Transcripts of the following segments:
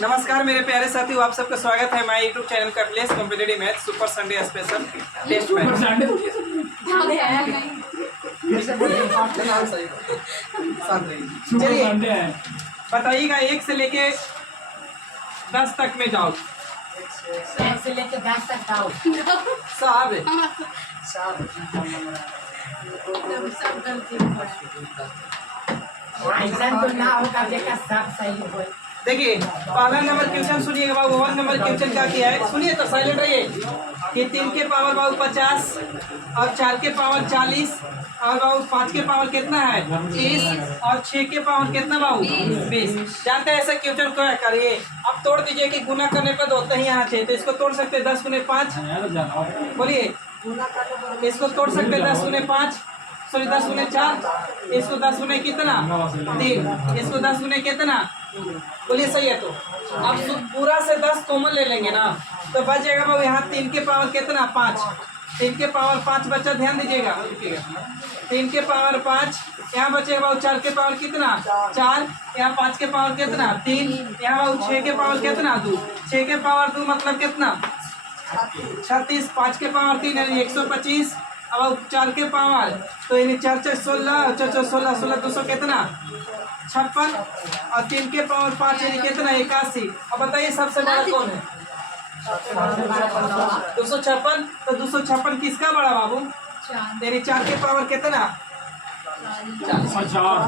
नमस्कार मेरे प्यारे साथियों, आप सबका स्वागत है माय यूट्यूब चैनल का place competitive math super Sunday special test match. चलिए बताइएगा, 1 से लेके 10 तक में जाओ। 1 से लेके 10 तक जाओ। साहब ऐसा तो ना होगा जेका सब सही हो। देखिए, पहला नंबर क्वेश्चन सुनिएगा बाबू। 1 नंबर क्वेश्चन क्या किया है, सुनिए तो साइलेंट रहिए। कि 3 के पावर बाबू 50 और 4 के पावर 40 और बाबू 5 के पावर कितना है 30 और 6 के पावर कितना बाबू 20। जानते हैं ऐसा क्वेश्चन क्या करिए, अब तोड़ दीजिए कि गुना करने पर होता ही यहाँ चाहिए, तो इसको तोड़ सकते 10 गुने 5। बोलिए, इसको तोड़ सकते 10 गुने 5, सॉरी 10 गुने 4, इसको 10 गुने कितना 3, इसको 10 गुने कितना। बोलिए सही है। तो अब पूरा से 10 कॉमन ले लेंगे ना, तो बच जाएगा बाबू यहाँ 3 के पावर कितना 5, 3 के पावर 5 बच्चा ध्यान दीजिएगा। 3 के पावर 5 यहाँ बचेगा बाबू 4 के पावर कितना 4, यहाँ 5 के पावर कितना 3, यहाँ बाबू 6 के पावर कितना 2, 6 के पावर 2 मतलब कितना 36, 5 के पावर 3 यानी 125। अब 4 के पावर तो यानी 4 4 16, 4 4 16 16 200 कितना 56 और 3 के पावर 5 यानी कितना 81। अब बताइए सबसे बड़ा कौन है 256। तो 256 किसका बड़ा बाबू, यानी 4 के पावर कितना 4।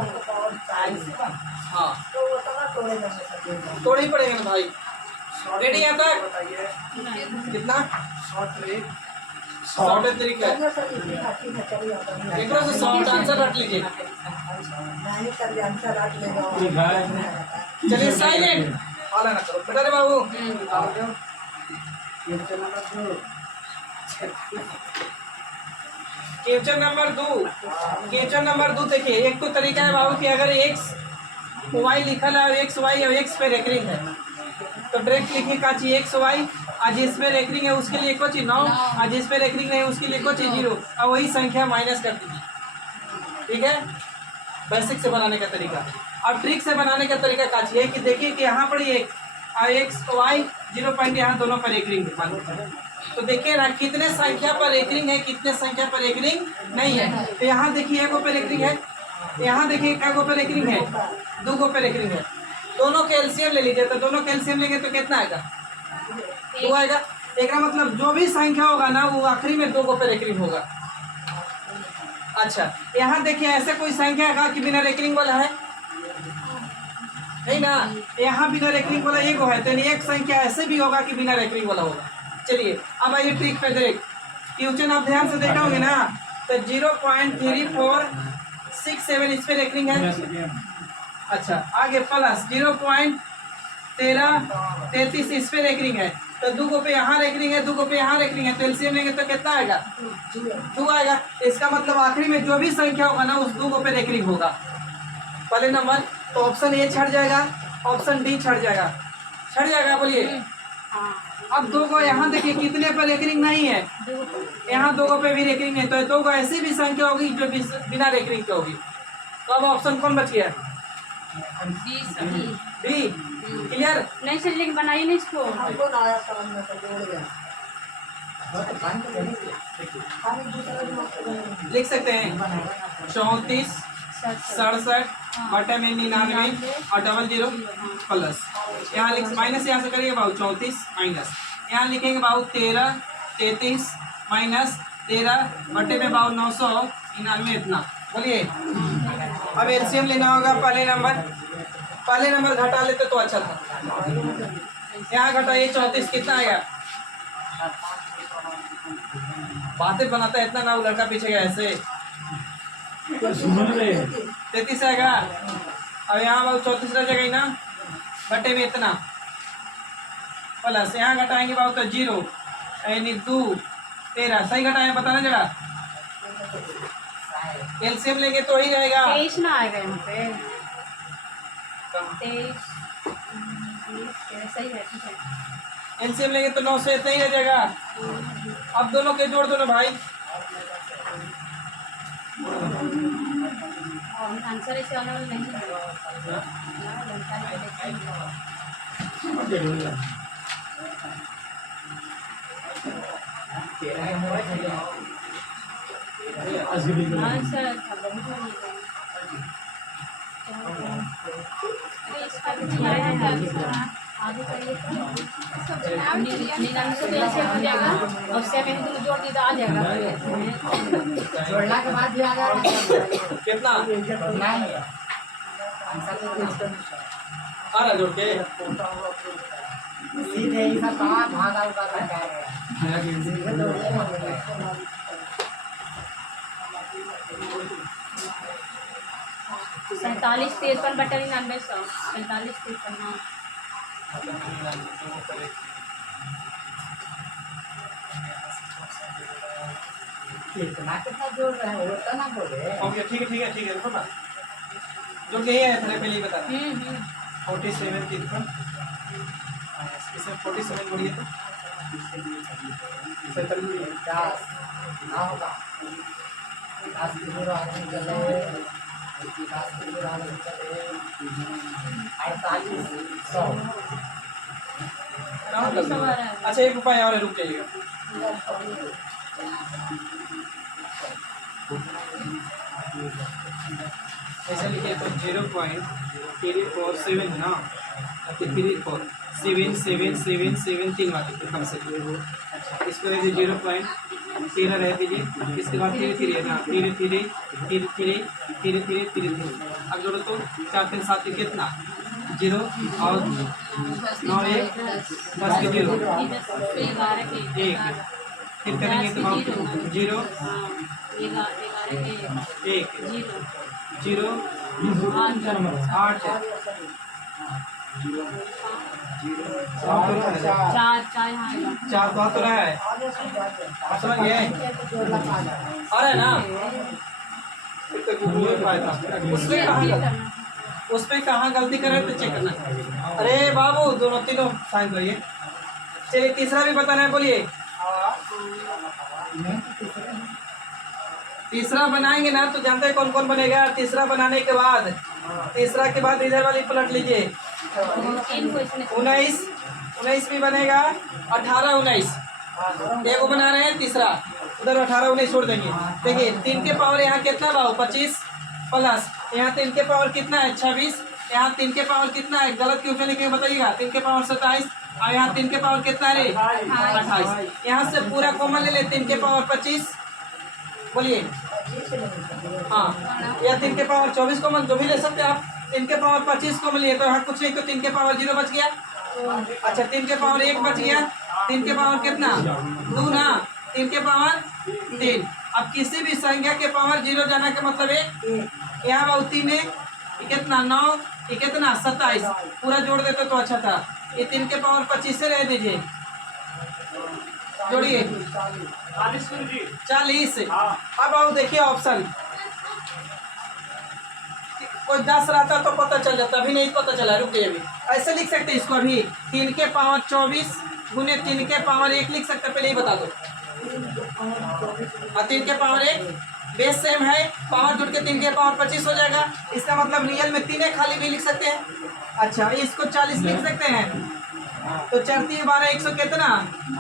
हाँ तोड़ ही पड़ेगा ना भाई। रेडी यहाँ तक कितना शॉर्ट तरीका है, एक से शॉर्ट आंसर रख लीजिए। चलिए साइलेंट हाला ना करो बेटा रे बाबू। क्वेश्चन नंबर 2 देखिए। एक तो तरीका है बाबू कि अगर एक्स वाई लिखा है और एक्स वाई और एक्स पे रेकरिंग है तो डायरेक्ट लिखिए का चाहिए एक्स वाई, आज जिस पे रेकरिंग है उसके लिए कुछ 9, आज जिस पे रेकरिंग नहीं है उसके लिए कुछ 0 और वही संख्या माइनस कर दीजिए। ठीक है, बेसिक से बनाने का तरीका। अब ट्रिक से बनाने का तरीका का चाहिए कि देखिए कि यहाँ पर एक एक्स वाई 0 पॉइंट यहाँ दोनों पर रेकरिंग है, तो देखिए ना कितने संख्या पर रेकरिंग है कितने संख्या पर रेकरिंग नहीं है। तो यहाँ देखिए 1 पे रेकरिंग है, यहाँ देखिए क्या पे रेकरिंग है 2 पे रेकरिंग है। दोनों के एलसीएम ले लीजिए, तो दोनों के एलसीएम लेंगे तो कितना आएगा 2 आएगा। एक मतलब जो भी संख्या होगा ना वो आखिरी में 2 पे रेकरिंग होगा। अच्छा, यहाँ देखिए ऐसे कोई संख्या है कि बिना रेकरिंग वाला है नहीं ना, यहाँ बिना रेकरिंग वाला एक है, तो एक संख्या ऐसे भी होगा कि बिना रेकरिंग वाला होगा। चलिए अब आइए ट्रिक पे देख। क्वेश्चन आप ध्यान से देखा होंगे ना, तो 0.3467 इस पे रेकरिंग है। अच्छा आगे प्लस 0.1333 इस पे रेकरिंग है, तो 2 पे यहाँ रेकरिंग है 2 पे यहाँ रेकरिंग है, तो एलसीएम लेंगे तो कितना आएगा 2 आएगा। इसका मतलब आखिरी में जो भी संख्या होगा ना उस 2 पे रेकरिंग होगा पहले नंबर। तो ऑप्शन ए छट जाएगा, ऑप्शन डी छट जाएगा। बोलिए अब 2 यहाँ देखिए कितने पर रेकरिंग नहीं है, यहाँ 2 पे भी रेकरिंग है, तो 2 ऐसी भी संख्या होगी जो बिना रेकरिंग की होगी। तो अब ऑप्शन कौन बच गया बी। क्लियर नहीं सर, लेकिन बनाइए ना इसको। लिख सकते हैं 34 67 बटे में 99 और 00 प्लस यहाँ लिख माइनस यहाँ से करिए बाबू 34 माइनस यहाँ लिखेंगे बाबू 13 33 माइनस 13 बटे में बाबू 999 इतना। बोलिए अब एलसीएम लेना होगा। पहले नंबर घटा लेते तो अच्छा था, यहाँ घटाइए 34 कितना आएगा। बातें बनाता है इतना ना, वो लड़का पीछे गया ऐसे 33 आएगा। अब यहाँ बाबू 34 रह जाएगा ना, बटे में इतना प्लस यहाँ घटाएंगे बाबू तो 0 यानी 2 13 सही घटाएं बताना जरा। एलसीएम लेंगे तो ही रहेगा 23 ना आएगा यहाँ पे 23 सही है, ठीक है। एलसीएम लेंगे तो 9 से इतना ही रह जाएगा। अब दोनों के जोड़ दो ना भाई, हम आंसर ऐसे आने वाला नहीं है आंसर इसका आगे चाहिए तो ऐसे हो जाएगा और 7 को जोड़ दिया तो आ जाएगा जोड़ना के बाद भी आ जाएगा। कितना नहीं आ रहा जोड़ के सीधे ही सब कहाँ भागा उगा कर सीधे दौड़िए ना। 47 53 बटा 99 100 47 53 हाँ कितना जोड़ रहे हैं वो तो ना बोले। ओके ठीक है रुको ना जो यही है तेरे पहले ही बता 47 कितना इसमें 47 बोलिए तो 10 ना होगा 10 की जीरो आगे चले 10 की जीरो आगे चले 48 100 अच्छा एक उपाय और है, रुक जाइएगा ऐसा लिखिए तो 0.347 है ना 34777 3 बात कम से इसको 0.13 रह दीजिए। इसके बाद धीरे धीरे ना धीरे धीरे धीरे धीरे धीरे धीरे धीरे धीरे अब जोड़ो तो 4 3 7 कितना 0 और 9 1 10 के 0 1 फिर करेंगे तो 0 1 0 8 4 तो रहा है समझ गए अरे ना उसमें कहाँ गलती करे तो चेक करना। अरे बाबू दोनों तीनों साइन करिए। चलिए तीसरा भी बताना है बोलिए। तीसरा बनाएंगे ना तो जानते हैं कौन कौन बनेगा। तीसरा बनाने के बाद इधर वाली पलट लीजिए 19 भी बनेगा 18 19 एक बना रहे हैं तीसरा उधर 18 19 छोड़ देंगे। देखिए 3 के पावर यहाँ कितना भाव 25 प्लस यहाँ 3 के पावर कितना है 26 यहाँ 3 के पावर कितना है गलत क्यों लिखे बताइएगा 3 के पावर 27 और यहाँ 3 के पावर कितना है 28 यहाँ से पूरा कॉमन ले ले 3 के पावर 25 बोलिए हाँ या 3 के पावर 24 कॉमन जो भी ले सकते हैं आप 3 के पावर 25 कॉमन लिए तो यहाँ कुछ नहीं तो 3 के पावर 0 बच गया। अच्छा 3 के पावर 1 बच गया 3 के पावर कितना 2 ना 3 के पावर 3। अब किसी भी संख्या के पावर 0 जाना का मतलब है यहाँ बहुत 3 है कितना 9 कितना 27 पूरा जोड़ देते तो अच्छा था। ये 3 के पावर 25 से रह दीजिए जोड़िए 40। अब आओ देखिए ऑप्शन कोई 10 रहता तो पता चल जाता अभी नहीं पता चला रुकिए अभी ऐसे लिख सकते हैं इसको अभी 3 के पावर 24 गुने 3 के पावर 1 लिख सकते पहले ही बता दो। और 3 के पावर 1 बेस सेम है पावर जुड़ के 3 के पावर 25 हो जाएगा। इसका मतलब रियल में 3 खाली भी लिख सकते हैं। अच्छा इसको 40 लिख सकते हैं तो 4 3 12 100 कितना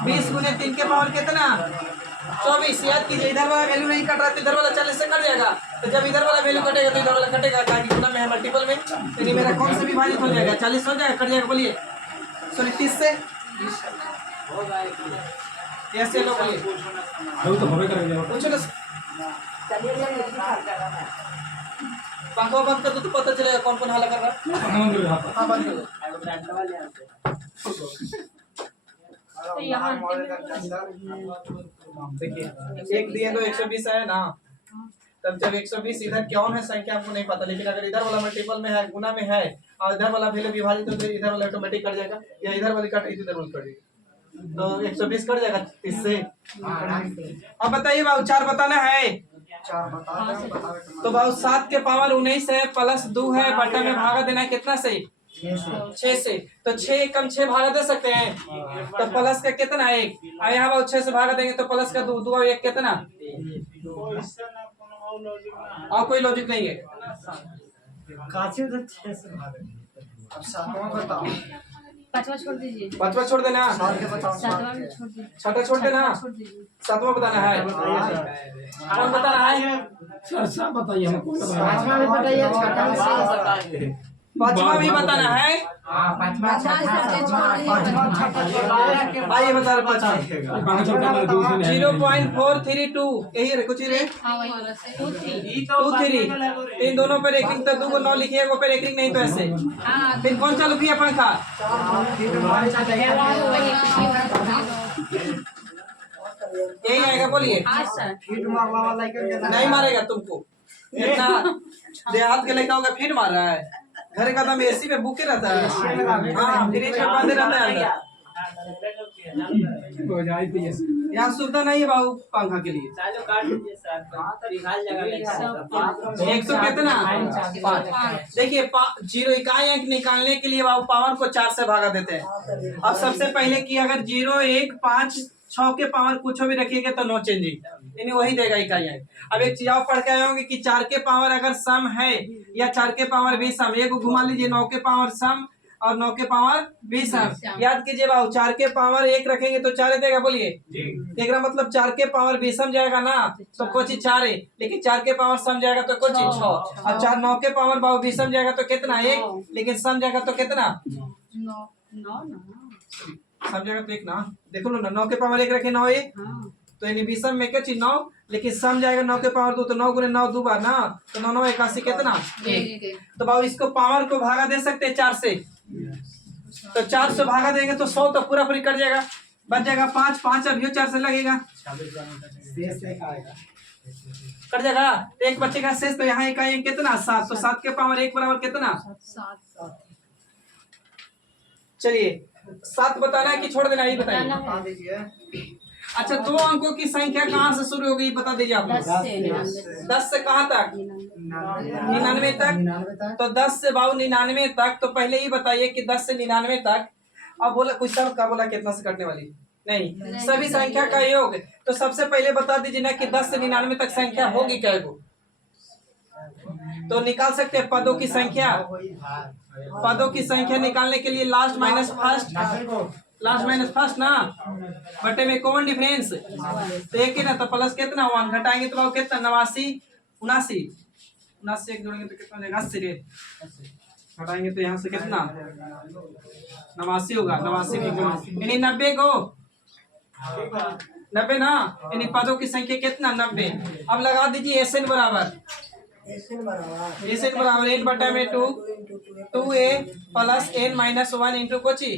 20 गुने 3 के पावर कितना 24। याद कीजिए इधर वाला वैल्यू नहीं कट रहा तो इधर वाला 40 से कट जाएगा। तो जब इधर वाला वैल्यू कटेगा तो इधर वाला कटेगा ताकि गुना में है मल्टीपल में तो ये मेरा कौन से विभाजित हो जाएगा 40 हो जाएगा कट जाएगा बोलिए सॉरी 30 से ऐसे लोग बोलिए पूछो ना पंखा बंद कर दो तो पता चलेगा कौन कौन हाला कर रहा है। बंद कर तो यहाँ देखिए एक दिए तो 120 है ना तब जब 120 इधर कौन है संख्या आपको नहीं पता लेकिन अगर इधर वाला मल्टीपल में है गुना में है और इधर वाला वैल्यू विभाजित तो इधर वाला ऑटोमेटिक कट जाएगा या इधर वाली कट इधर वाली कट जाएगी तो 120 कट जाएगा 30 से। अब बताइए बाबू 4 बताना है तो बाबू 7 के पावर 19 है प्लस 2 है बटा में भागा देना है कितना से 6 से तो 6 कम 6 भागा दे सकते हैं तो प्लस का कितना 1 और यहाँ बाबू 6 से भागा देंगे तो प्लस का 2 2 और 1 कितना और कोई लॉजिक नहीं है। अब सातवां बताओ। पांचवा छोड़ दीजिए, पांचवा छोड़ देना, सात के बताओ। सातवां भी छोड़ दीजिए, छठा छोड़ देना, छोड़ दीजिए। सातवां बताना है। कौन बताना है? सब बताइए हमको। पांचवा भी बताइए, छठा भी बताइए। पांचवा भी बताना है। पांचवा छठा आइए बता रहे पांचवा 0.432 यही है कुछ ही रे हाँ वही 2 3 2 3 इन दोनों पर एक रिंग तक 2 को 9 लिखिए, वो पर एक रिंग नहीं तो ऐसे। हाँ फिर कौन चालू किया पंखा? यही आएगा, बोलिए। हाँ सर, नहीं मारेगा तुमको, इतना देहात के लड़का होगा फिर मार रहा है। घर का दम एसी में बुके रहता है, हाँ फ्रिज में बंद रहता है अंदर। हो जाए तो ये यहाँ सुविधा नहीं है बाबू पंखा के लिए। 100 कितना? 5। देखिए 0 इकाई अंक निकालने के लिए बाबू पावर को 4 से भागा देते हैं। अब सबसे पहले कि अगर 0 1 5 6 के पावर कुछ भी रखिएगा तो नो चेंजिंग, यानी वही देगा इकाई अंक। अब एक चीज आप पढ़ के आए होंगे कि 4 के पावर अगर सम है या 4 के पावर भी सम, एक को घुमा लीजिए 9 के पावर सम और 9 के पावर भी सम। याद कीजिए बाबू 4 के पावर 1 रखेंगे तो 4 देगा, बोलिए। देख रहा मतलब 4 के पावर भी सम जाएगा ना तो कुछ 4 है, लेकिन 4 के पावर सम जाएगा तो कुछ 6 और 4 9 के पावर बाबू भी सम जाएगा तो कितना 1, लेकिन सम जाएगा तो कितना 9 सम जाएगा तो 1 ना। देखो लो ना 9 के पावर 1 रखे 9 1 तो यानी विषम में क्या चीज 9, लेकिन सम जाएगा 9 के पावर 2 तो 9 गुने 9 2 बार ना तो 9 9 81 कितना 1। तो बाबू इसको पावर को भागा दे सकते हैं 4 से, तो 4 से भागा देंगे तो 100 तो पूरा पूरी कट जाएगा, बच जाएगा 5 5 अभी 4 से लगेगा कट जाएगा, एक बचेगा शेष। तो यहाँ इकाई कितना 7, तो 7 के पावर 1 बराबर कितना 7। चलिए 7 बताना है कि छोड़ देना, ये बताइए। बता दीजिए। अच्छा 2 अंकों की संख्या कहाँ से शुरू होगी बता दीजिए आप। 10 से कहाँ तक 99 तक। तो 10 से बाबू 99 तक, तो पहले ही बताइए कि 10 से 99 तक। अब बोला कुछ सब का बोला कितना से कटने वाली नहीं, सभी संख्या का योग। तो सबसे पहले बता दीजिए ना कि 10 से 99 तक संख्या होगी क्या को, तो निकाल सकते हैं पदों की संख्या। पदों की संख्या निकालने के लिए लास्ट माइनस फर्स्ट ना बटे में कॉमन डिफरेंस तो एक ही ना, तो प्लस कितना 1 घटाएंगे तो बाबू कितना 89 79 एक जोड़ेंगे तो कितना जाएगा 80 रे, घटाएंगे तो यहाँ से कितना 89 होगा। 89 यानी 90 को 90 ना, यानी पदों की संख्या कितना 90। अब लगा दीजिए एस एन बराबर 8 बटा में 2a plus n minus 1 into Kochi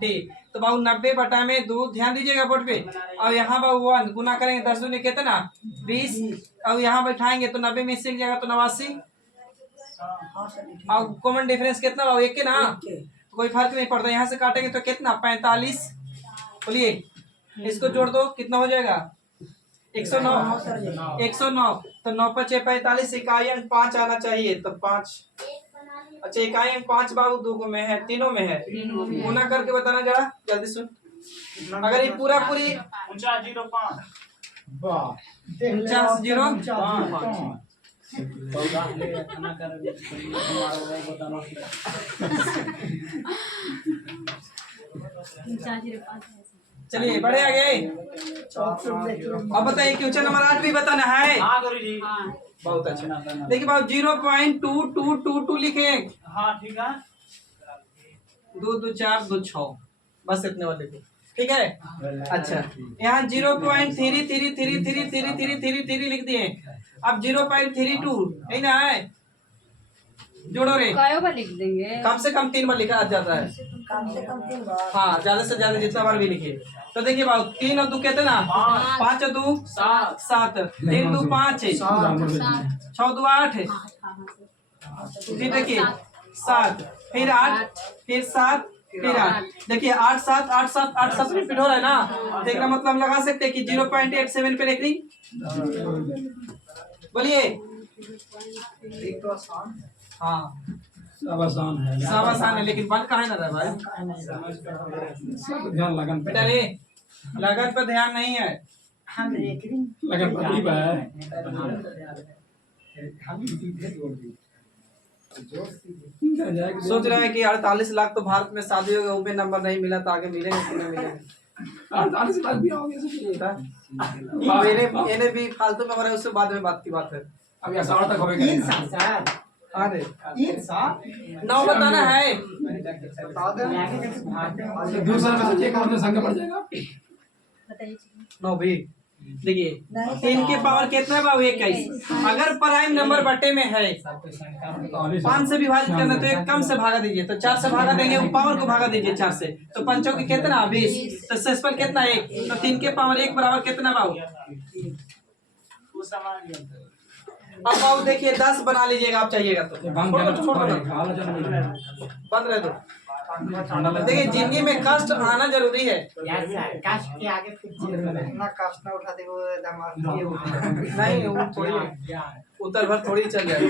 D. तो बाबू 90 बटा में 2, ध्यान दीजिएगा बोर्ड पे। और यहाँ बाबू 1 गुना करेंगे 10 दूनी कितना 20, और यहाँ बैठाएंगे तो 90 में से जाएगा तो 89। और कॉमन डिफरेंस कितना बाबू 1 के ना, कोई फर्क नहीं पड़ता। यहाँ से काटेंगे तो कितना 45, बोलिए इसको जोड़ दो कितना हो जाएगा 109। तो 9 पर 6 45, इकाई अंक 5 आना चाहिए तो 5। अच्छा इकाई अंक 5 बाबू 2 में है, तीनों में है, गुना करके बताना जरा जल्दी सुन। अगर ये पूरा पूरी 405। चलिए बढ़े आगे। अब बताइए क्वेश्चन नंबर 8 भी बताना है। बहुत अच्छा, देखिए बाबू 0.2222 लिखे। हाँ ठीक है। 2 2 4 2 6 बस इतने वाले को, ठीक है। अच्छा यहाँ 0.33333333 लिख दिए। अब 0.32 है ना, है जोड़ो रे, कई बार लिख देंगे, कम से कम 3 बार लिखा जाता है। हाँ ज्यादा से ज्यादा जितना बार भी लिखिए। तो देखिए बाबू 3 और 2 कितना 5 और 2 7, 3 2 5 6 2 8, फिर देखिए 7, फिर 8, फिर 7, फिर 8। देखिए 8 7 8 7 8 7 रिपीट हो रहा है ना, तो इसका मतलब लगा सकते हैं कि 0.87 पे लिख दी। बोलिए हाँ सब आसान है। सब आसान है, लेकिन बन कहाँ है ना रहा भाई। सब ध्यान लगन पे बेटा रे लगन पर ध्यान नहीं है। लगन पतली है। सोच रहे हैं कि 48 लाख तो भारत में शादी हो गई, वो भी नंबर नहीं मिला तो आगे मिलेगा कि नहीं मिलेगा। 48 लाख भी हो गया इन्हें भी फालतू में हो रहा है, उससे बाद में बात की बात है। अब ये 7 तक हो गया। 3 साल सर, हाँ रे 3 साल 9 बताना है। दूसरा में से एक और में संख्या बढ़ जाएगा। बताइए 9 भी देखिए 3 के पावर कितना है बाबू 21। अगर प्राइम नंबर बटे में है 5 से विभाजित करना तो एक कम से भागा दीजिए, तो 4 से भागा देंगे, पावर को भागा दीजिए 4 से, तो पंचों की कितना 20, तो शेषफल कितना 1, तो 3 के पावर 1 बराबर कितना बाबू। अब बाबू देखिए 10 बना लीजिएगा आप चाहिएगा तो, बंद रहे तो देखिए जिंदगी में कष्ट आना जरूरी है। काश के आगे कुछ ना काश ना उठाते वो दामाद ये नहीं वो थोड़ी उत्तर भर थोड़ी चल जाएगा।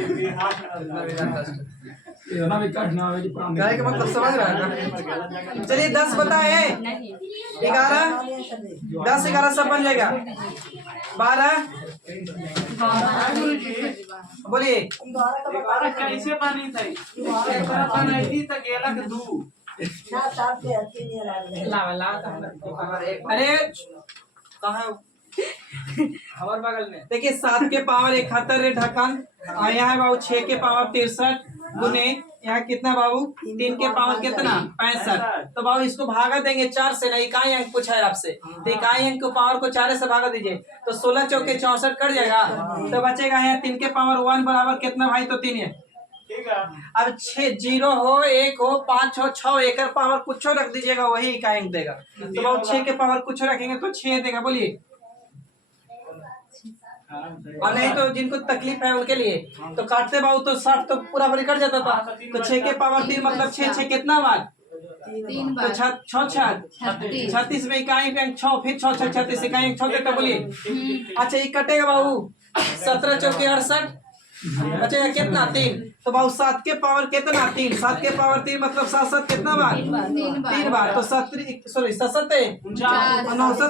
इतना भी कष्ट ना आवे कि प्राण क्या है कि मतलब समझ रहा है ना। चलिए 10 बताए, नहीं 11 10 11 सब बन जाएगा, 12 बोलिए कैसे बनी थी एक तरफ बनाई थी तो गेला के दू अरे कहाँ हमारे बगल में देखिए 7 के पावर 71 रे ढक्कन, और यहाँ है बाबू 6 के पावर 63 गुने यहाँ कितना बाबू 3 के पावर कितना 65, तो बाबू इसको भागा देंगे 4 से, नहीं इकाई अंक पूछा है आपसे, तो इकाई अंक को पावर को 4 से भागा दीजिए, तो 16 चौके 64 कट जाएगा, तो बचेगा यहाँ 3 के पावर 1 बराबर कितना भाई, तो 3 है। ठीक है अब 6 0 हो 1 हो 5 हो 6 एक पावर कुछ रख दीजिएगा वही इकाई अंक देगा, तो बाबू 6 के पावर कुछ रखेंगे तो 6 देगा, बोलिए। और नहीं तो जिनको तकलीफ है उनके लिए तो काटते बाबू तो 60 तो पूरा भरी कट जाता था, तो 6 के पावर 3 मतलब 6 कितना बार, 3 तो 36 में इकाई अंक 6 फिर 6 6 36 इकाई अंक 6 देता, बोलिए। अच्छा ये कटेगा बाबू 17 चौके 68 बचेगा कितना 3, तो बाबू 7 के पावर कितना 3, 7 के पावर 3 मतलब 7 7 कितना बार 3 बार, तो 7 सॉरी 7 7 9 7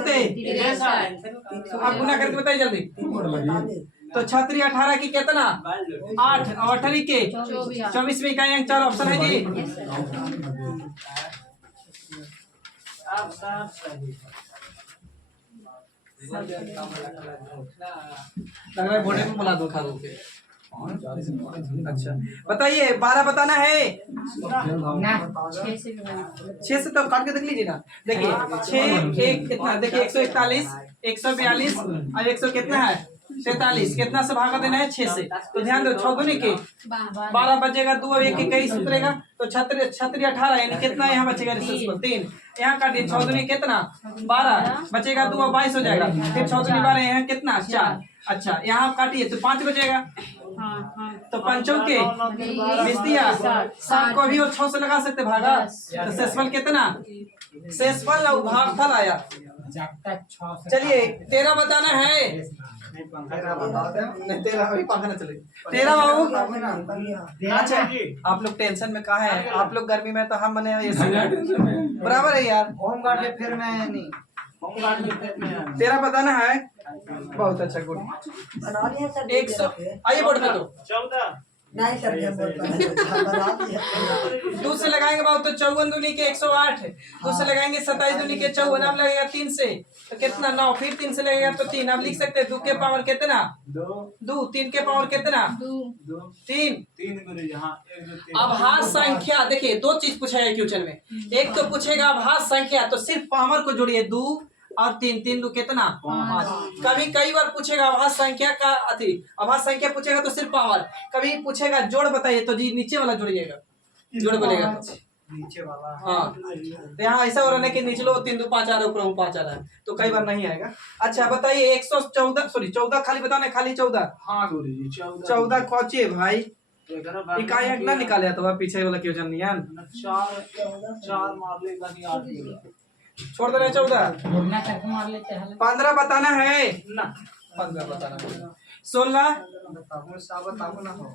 आप गुना करके बताइए जल्दी, तो 36 18 की कितना 8 और 18 के 24 में इकाई अंक 4 ऑप्शन है जी। अब सब सही लग रहा है बोर्ड में बुला दो खा दो के। अच्छा बताइए 12 बताना है, 6 से तो काट के देख लीजिए ना, देखिए 6 1 कितना देखिए 141 142 और 100 कितना है 43, कितना से भागा देना है 6 से, तो ध्यान दो 6 गुने के 12 बचेगा 2 और 1 21 उतरेगा, तो 36 18 यानी कितना यहाँ बचेगा 3, यहाँ काटिए 6 दुनी कितना 12 बचेगा 2 और 22 हो जाएगा, फिर 6 दुनी 12 यहाँ कितना 4, अच्छा यहाँ काटिए तो 5 बचेगा, तो पंचों के 20 दिया 7 को भी और 6 से लगा सकते भागा, तो शेषफल कितना शेषफल और भागफल आया। चलिए 13 बताना है, नहीं 13 अभी पंखा ना चले 13 बाबू। अच्छा आप लोग टेंशन में कहा है, आप लोग गर्मी में तो हम बने बराबर है यार, होम गार्ड में फिर मैं नहीं 13 बताना है, बहुत अच्छा गुड 100 आइए बोर्ड पे, तो 14 नहीं सर ये दो से लगाएंगे बाबू तो 54 दूनी के 108, 2 से लगाएंगे 27 दूनी के 54, अब लगेगा 3 से तो कितना 9, फिर 3 से लगेगा तो 3, अब लिख सकते हैं 2 के पावर कितना 2, 3 के पावर कितना 3 अब हाथ संख्या देखिए 2 चीज पूछेगा क्वेश्चन में, एक तो पूछेगा अब हाथ संख्या तो सिर्फ पावर को जोड़िए 2 और 3 3 2 कितना 5, कभी कई बार पूछेगा अभाज्य संख्या का अभाज्य संख्या पूछेगा तो सिर्फ पावर, कभी पूछेगा जोड़ बताइए तो जी नीचे वाला जोड़िएगा, जोड़ बोलेगा नीचे वाला हाँ, तो यहाँ ऐसा हो रहा है कि निचलो 3 2 5 आ रहा है ऊपर 5 आ रहा है, तो कई बार नहीं आएगा। अच्छा बताइए 114 सॉरी 14 खाली बताना, खाली 14 हाँ गुरुजी 14 कौचे भाई इकाई अंक ना निकाले तो पीछे वाला क्वेश्चन नहीं है, 4 मार ले बाकी 8 छोड़ दे रहे 14 15 बताना है ना 15 बताना है 16 बताओ ना हो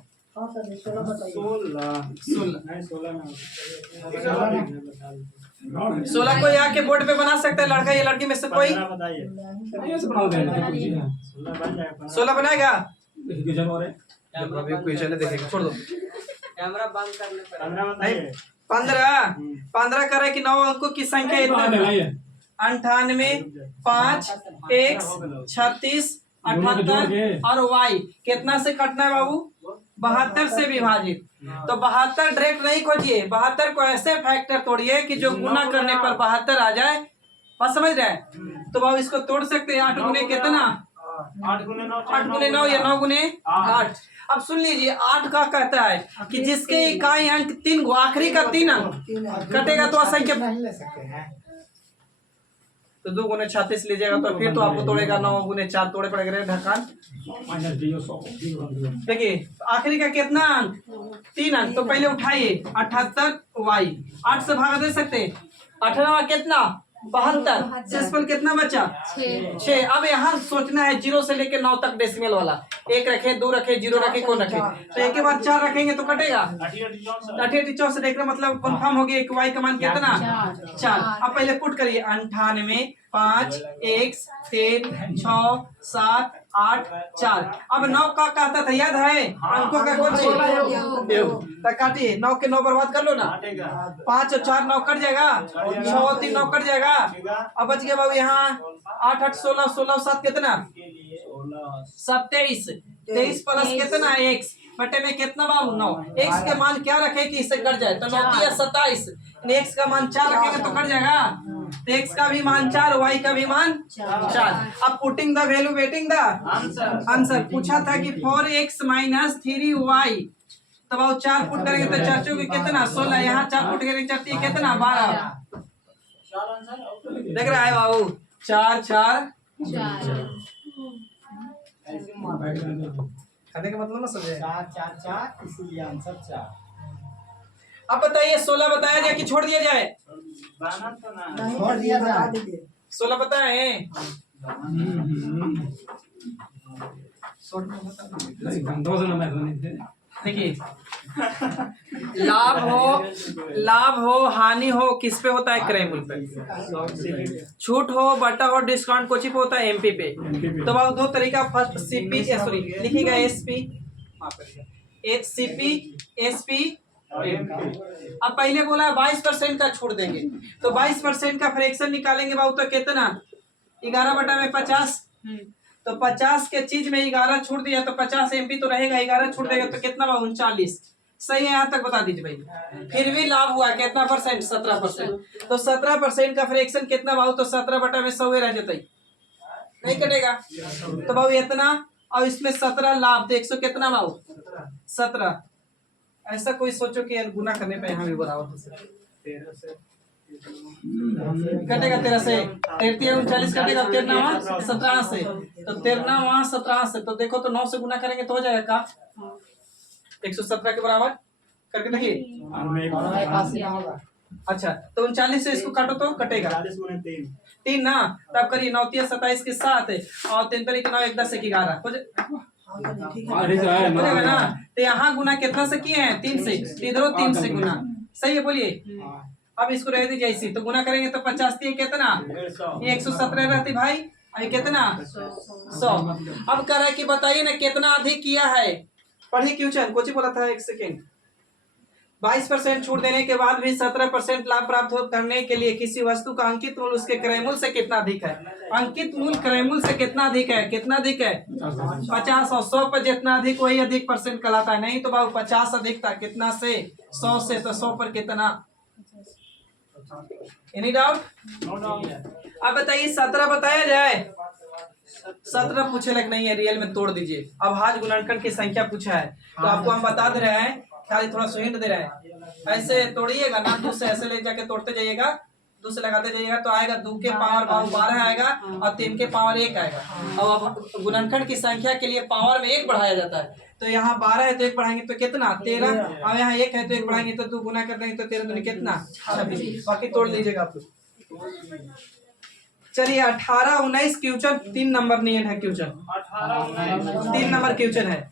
16 को यहाँ के बोर्ड पे बना सकता है लड़का या लड़की में से कोई, 16 बनाएगा क्वेश्चन है देखेगा, छोड़ दो। कैमरा बंद करने पर नहीं, 15 करे कि 9 अंकों की संख्या इतना 98 5 x 36 78 और y कितना से कटना है बाबू? 72 से विभाजित। तो 72 डायरेक्ट नहीं खोजिए, 72 को ऐसे फैक्टर तोड़िए कि जो गुना करने पर 72 आ जाए। बात समझ रहे हैं? तो बाबू इसको तोड़ सकते हैं। 8 गुने कितना? 8 गुने 9 8 गुने 9 या 9 गुने 8। अब सुन लीजिए, 8 का कहता है कि जिसके इकाई अंक 3 आखिरी का 3 अंक कटेगा तो असंख्य नहीं ले सकते हैं। तो 2 गुने 36 लीजिएगा तो फिर तो आपको तोड़ेगा 9 गुने 4 तोड़े पड़ेगा ढक्कन। देखिए आखिरी का कितना अंक? 3 अंक। तो पहले उठाइए 78 y 8 से भाग दे सकते हैं। 18 कितना? 72। शेषफल कितना बचा? 6। अब यहाँ सोचना है 0 से लेकर 9 तक डेसिमल वाला। 1 रखे, 2 रखे, 0 रखे, कौन रखे? तो एक के बाद 4 रखेंगे तो कटेगा 88 से। देखना मतलब कंफर्म हो गया कि y का मान कितना? 4। अब पहले पुट करिए 98 5 x 3 6 7 8 4। अब 9 का कहता था, याद है अंकों का? कौन सी काटिए, 9 के 9 बर्बाद कर लो ना। 5 और 4 9 कट जाएगा, 6 और 3 9 कट जाएगा। अब बच गया बाबू यहाँ 8 8 16 16 7 कितना? 27। 23 प्लस कितना? x बटे में कितना बाबू? 9। x के मान क्या रखे कि इससे कट जाए? तो 9 या 27। x का मान 4 रखेंगे तो कट जाएगा। तो x का भी मान 4, y का भी मान 4। अब putting the value waiting the answer. पूछा था कि 4x - 3y। तो बाबू 4 पुट करेंगे तो 4 चौके कितना? 16। यहाँ 4 पुट करेंगे 4 3 कितना? 12। देख रहा है बाबू? 4 4 खाने का मतलब ना समझे? 4 4 4 इसीलिए आंसर 4। अब बताइए 16 बताया जाए कि छोड़ दिया जाए? छोड़ दिया जाए। 16 बताए? देखिए लाभ हो हानि हो किस पे होता है? क्रयमूल पे। छूट हो बटा हो डिस्काउंट कोची पे होता है? एमपी पे। तो बाबू 2 तरीका, फर्स्ट सीपी सॉरी लिखिएगा एसपी, सीपी एसपी। अब पहले बोला 22% का छूट देंगे, तो 22% का फ्रैक्शन निकालेंगे बाबू तो कितना? 11 बटा में 50। तो 50 के चीज में 11 छूट दिया तो 50 एमपी तो रहेगा, 11 छूट देगा तो कितना बाबू? 39। सही है, यहाँ तक बता दीजिए भाई। फिर भी लाभ हुआ कितना परसेंट? 17%। तो 17% का फ्रैक्शन कितना बाबू? तो 17 बटा में 100 रह जाता, नहीं कटेगा। तो बाबू इतना और इसमें 17 लाभ, तो 100 कितना बाबू? 17। ऐसा कोई सोचो कि गुना करने पे यहाँ भी बराबर हो सकता है। कटेगा 13 से, 33 39 कटेगा 13 17 से, तो 13 17 से। तो देखो तो 9 से गुना करेंगे तो हो जाएगा का 117 के बराबर करके देखिए। अच्छा तो 39 से इसको काटो तो कटेगा 3 ना। तब करिए 9 3 27 के 7 और 3 तरीके 9 1 10 1 11 हो जाएगा ना। तो यहाँ गुना कितना से किए हैं? 3 से। इधर 3 से गुना, सही है बोलिए। अब इसको रह दीजिए ऐसी, तो गुना करेंगे तो 50 कितना? ये 117 रहती भाई, ये कितना? 100। अब कह रहा है कि बताइए ना कितना अधिक किया है? पढ़िए क्वेश्चन, कोची बोला था? 1 सेकेंड। 22% छूट देने के बाद भी 17% लाभ प्राप्त करने के लिए किसी वस्तु का अंकित मूल्य उसके क्रयमूल्य से कितना अधिक है? अंकित मूल्य क्रयमूल्य से कितना अधिक है? कितना अधिक है? 50 और 100 पर जितना अधिक वही अधिक परसेंट कहलाता है। नहीं तो बाबू 50 अधिक था, कितना से? 100 से। तो 100 पर कितना? Any doubt? अब बताइए 17 बताया जाए? 17 पूछे लग नहीं है, रियल में तोड़ दीजिए। अब हाज गुणनखंड की संख्या पूछा है तो आपको हम बता दे रहे हैं, खाली थोड़ा सा हिंट दे रहे हैं। ऐसे तोड़िएगा ना, 2 से ऐसे ले जाके तोड़ते जाइएगा, 2 से लगाते जाइएगा तो आएगा 2 के पावर 12 आएगा और 3 के पावर 1 आएगा। और अब गुणनखंड की संख्या के लिए पावर में 1 बढ़ाया जाता है। तो यहाँ 12 है तो 1 बढ़ाएंगे तो कितना? 13। और यहाँ 1 है तो 1 बढ़ाएंगे तो 2 गुना कर देंगे तो 13 दूनी कितना? 26। बाकी तोड़ लीजिएगा आप लोग। चलिए 18 19 क्वेश्चन 3 नंबर नहीं है क्वेश्चन, 3 नंबर क्वेश्चन है।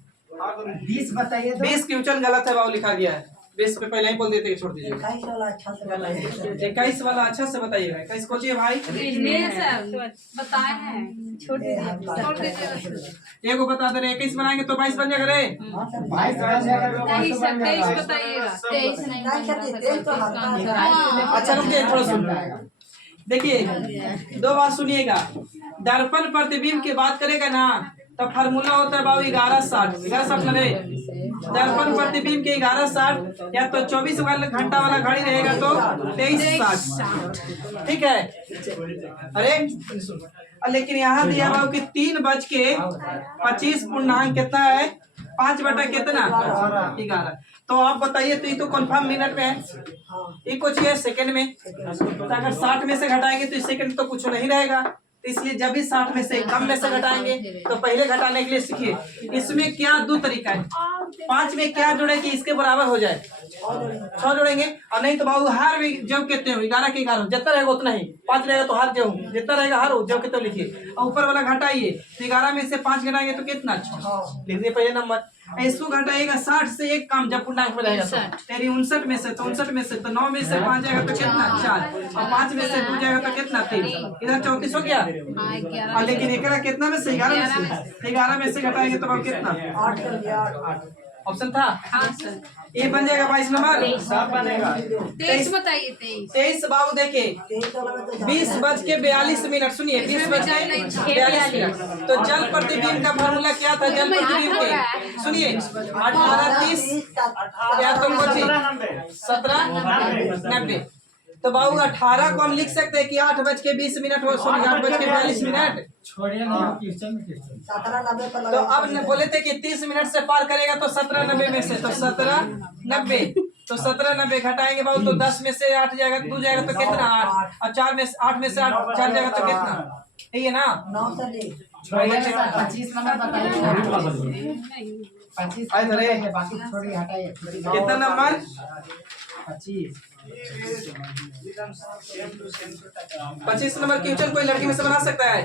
20 बताइए। 20 क्वेश्चन गलत है बाबू, लिखा गया है। 20 पे पहले ही बोल देते कि छोड़ दीजिए। 21 वाला अच्छा से बताइए। 21 वाला अच्छा से बताइएगा। 21 खोजिए भाई। बताए हैं छोड़ दीजिए। एगो बता दे रहे 21 बनाएंगे तो 22 बन जाएगा रे। हाँ सर 22 बन जाएगा। 23 बताइएगा। 23 नहीं नहीं सर 23 तो हल्का है। अच्छा रुकिए थोड़ा सुन। देखिए 2 बात सुनिएगा। दर्पण प्रतिबिंब की बात करेगा ना तो फार्मूला होता है बाबू 1160। 1160 ना रे। दर्पण प्रतिबिंब के 1160 या तो 24 घंटा वाला घड़ी रहेगा तो 2360। ठीक है। अरे लेकिन यहाँ दिया बाबू कि 3:25 पूर्णांक कितना है? 5 बटा कितना? 11। तो आप बताइए तो ये तो कंफर्म मिनट में है। ये कुछ है सेकंड में। तो अगर 60 में से घटाएंगे तो सेकंड तो कुछ नहीं रहेगा। तो इसलिए जब भी 60 में से कम में से घटाएंगे तो पहले घटाने के लिए सीखिए। इसमें क्या 2 तरीका है। 5 में क्या जोड़े कि इसके बराबर हो जाए? 6 जोड़ेंगे। और नहीं तो बाबू हार भी जब कहते हो 11 के 11 जितना रहेगा उतना ही। 5 रहेगा तो हार जो जितना रहेगा हार हो जब कहते हो लिखिए। और ऊपर वाला घटाइए तो 11 में से 5 घटाएंगे तो कितना? 6 लिख दिए पहले नंबर। इसको घटाएगा 60 से एक कम जब पूर्णांक में रहेगा तो तेरी 59 में से तो 59 में से तो 9 में से 5 जाएगा तो कितना? 4। और 5 में से 2 जाएगा तो कितना? 3। इधर 34 हो गया। और लेकिन एक कितना में से? 11 में से। 11 में से घटाएंगे तो अब कितना? 8 कर दिया 8। ऑप्शन था हाँ सर। ए बन जाएगा 22 नंबर। सब बनेगा। 23 बताइए। 23 बाबू देखिए 23 वाला में तो 20:42 सुनिए 20:42 तो जल प्रतिबिंब का फार्मूला क्या था? जल प्रतिबिंब के सुनिए 18:30 या तो 17:90। तो बाबू 18 को हम लिख सकते हैं कि 8:20 हो। सॉरी 8:42। छोड़िए ना क्वेश्चन में 17:90 पर तो अब बोले थे कि 30 मिनट से पार करेगा तो 17:90 में से तो 17:90 तो 17:90 घटाएंगे बाबू तो 10 में से 8 जाएगा 2 जाएगा तो कितना? 8। और 4 में से 8 में से 8 4 जाएगा तो कितना? यही है ना? 9 से ले 25 नंबर बताइए। 25 आए धरे। बाकी छोड़िए हटाइए। कितना नंबर? 25 25 नंबर क्वेश्चन कोई लड़की में से बना सकता है?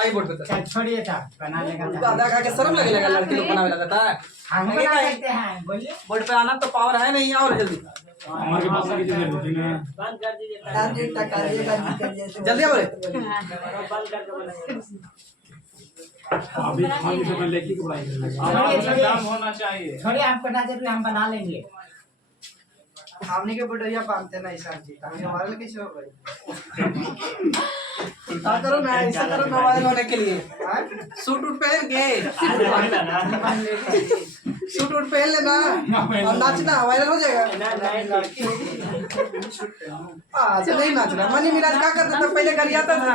आई बोर्ड पे चल छोड़िए था बना लेगा। आधा खा के शर्म लगेगा लड़की लोग बनाने लगता है। हम बना सकते हैं बोलिए। बोर्ड पे आना तो पावर है नहीं। और जल्दी हमारे पास की चीजें होती हैं। दादी टकारिएगा निकलिए जल्दी आओ रे। अभी हम इसे पहले की पढ़ाई करेंगे। आवाज दाम होना चाहिए। छोड़िए आपको ना जरूरी हम बना लेंगे। हमने के बढ़िया बांधते ना ऐसा जी हमें हमारे लिए कैसे हो भाई? क्या करो ना ऐसा करो ना वायरल होने के लिए। सूट उट पहन के सूट उट पहन लेना और नाचना वायरल हो जाएगा। तो नहीं नाचना। मनी मिराज क्या करता था पहले? घर आता था।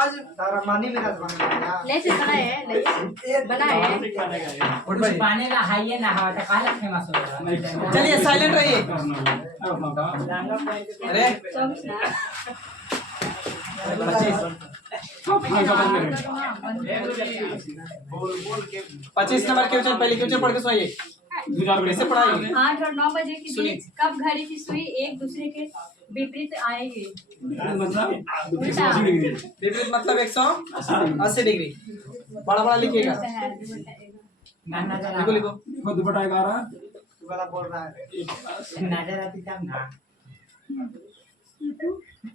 आज तारा मनी मिराज बन गया। ले से बनाए कुछ पाने ला हाइए ना हवा तो काला फेमस होगा। चलिए साइलेंट रहिए। अरे 25 नंबर क्वेश्चन पहले क्वेश्चन पढ़ के सुनाइए। कैसे पढ़ाएंगे? 8 और 9 बजे के बीच कब घड़ी की सुई एक दूसरे के विपरीत आएगी? विपरीत मतलब 180 डिग्री। बड़ा बड़ा लिखिएगा। लिखो लिखो। दुपट्टा 11 वाला बोल रहा है। नजर आती तब ना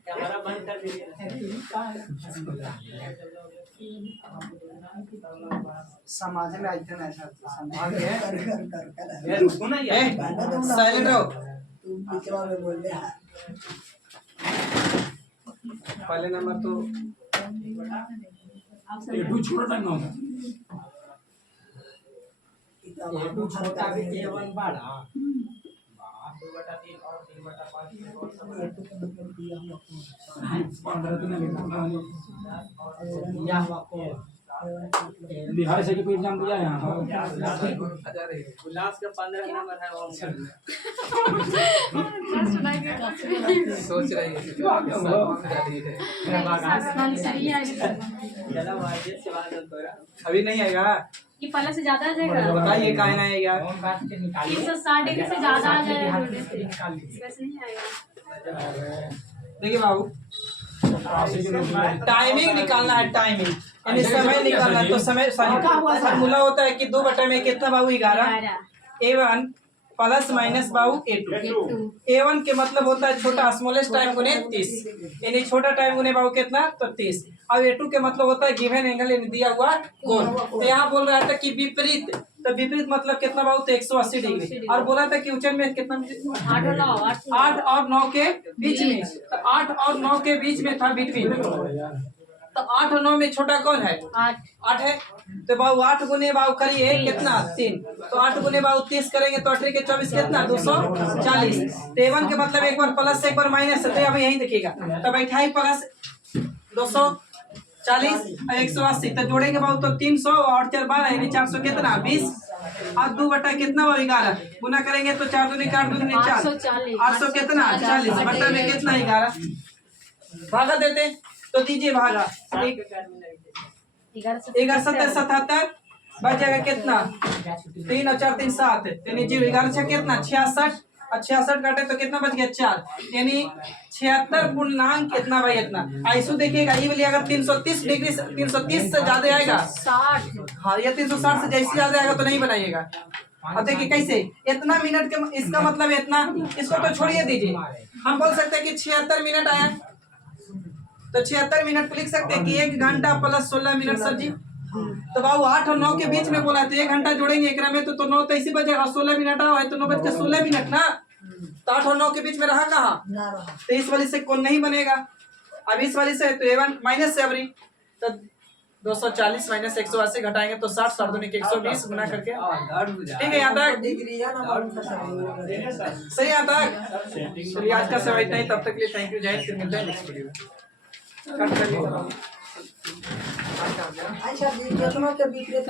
कैमरा बंद कर दीजिए। समाज में आते ना ऐसा समाज है। कर सुनो ये साइलेंट रहो। तुम बीचवा में बोल रहे हैं। पहले नंबर तो ये टू छोटा टाइम होता है। ये छोटा भी A1 बड़ा 15 तो नहीं या हुआ को बिहार से कोई एग्जाम दिया है यहाँ? उल्लास का 15 नंबर है और सोच रही है। अभी नहीं आएगा। ये पहले से ज्यादा आ जाएगा। बताइए काहे नहीं आएगा? कौन बात के निकालिए 360 डिग्री से ज्यादा आ जाएगा। निकाल लीजिए। वैसे नहीं आएगा। देखिए बाबू टाइमिंग निकालना है। टाइमिंग यानी समय निकालना है। तो समय फार्मूला होता है कि 2 बटे में कितना बाबू? 11 A1 प्लस माइनस बाबू A2। A1 के मतलब होता है छोटा स्मॉलेस्ट टाइम गुने 30, यानी छोटा टाइम गुने बाबू कितना तो 30। अब A2 के मतलब होता है गिवन एंगल यानी दिया हुआ कोण। तो यहाँ बोल रहा था कि विपरीत, तो विपरीत मतलब कितना बाबू तो 180 डिग्री। और बोला था कि उच्चन में कितना 8 और 9 के बीच में, तो 8 और 9 के बीच में था बिटवीन। तो 8 और 9 में छोटा कौन है 8 है। तो बाबू 8 गुने बाबू करिए कितना 3, तो 8 गुने बाबू 30 करेंगे तो 18 के 24 कितना 240। तो A1 के मतलब एक बार प्लस एक बार माइनस है, तो अब यही देखिएगा। तो बैठाई प्लस 240 और 180, तो जोड़ेंगे बाबू तो 300 और 4 12 यानी 400 कितना 20 और 2 बटा कितना बाबू 11 गुना करेंगे तो 4 दूनी 4 दूनी 4 800 कितना 40 बटा में कितना 11 भागा देते तो दीजिए भागा 11 सत्तर 77 बच जाएगा कितना 3 और 4 3 7 यानी 0 11 6 कितना 66 और 66 काटे तो कितना बच गया 4 यानी 76 पूर्णांक कितना भाई इतना। ऐसो देखिएगा ये वाली अगर 330 डिग्री 330 से ज्यादा आएगा 60। हाँ ये 360 से जैसे ज्यादा आएगा तो नहीं बनाइएगा। अब देखिए कैसे इतना मिनट के, इसका मतलब इतना, इसको तो छोड़िए दीजिए, हम बोल सकते हैं कि 76 मिनट आया तो 76 मिनट लिख सकते हैं कि 1 घंटा प्लस 16 मिनट सर जी। तो बाबू 8 और 9 के बीच में बोला है तो 1 घंटा जोड़ेंगे एक में तो 9 तो इसी बजेगा 16 मिनट आओ है तो 9 बज के 16 मिनट ना। तो 8 और 9 के बीच में रहा कहाँ, तो इस वाली से कौन नहीं बनेगा। अब इस वाली से तो A1 माइनस से अबरी तो 240 माइनस 180 घटाएंगे तो 60 60 दूनी के 120 गुना करके ठीक है यहाँ तक सही यहाँ तक। चलिए आज का समय इतना ही, तब तक के लिए थैंक यू, जय हिंद, फिर मिलते हैं नेक्स्ट वीडियो में। कट कर लीजिए। अच्छा जी, कितनों के विपरीत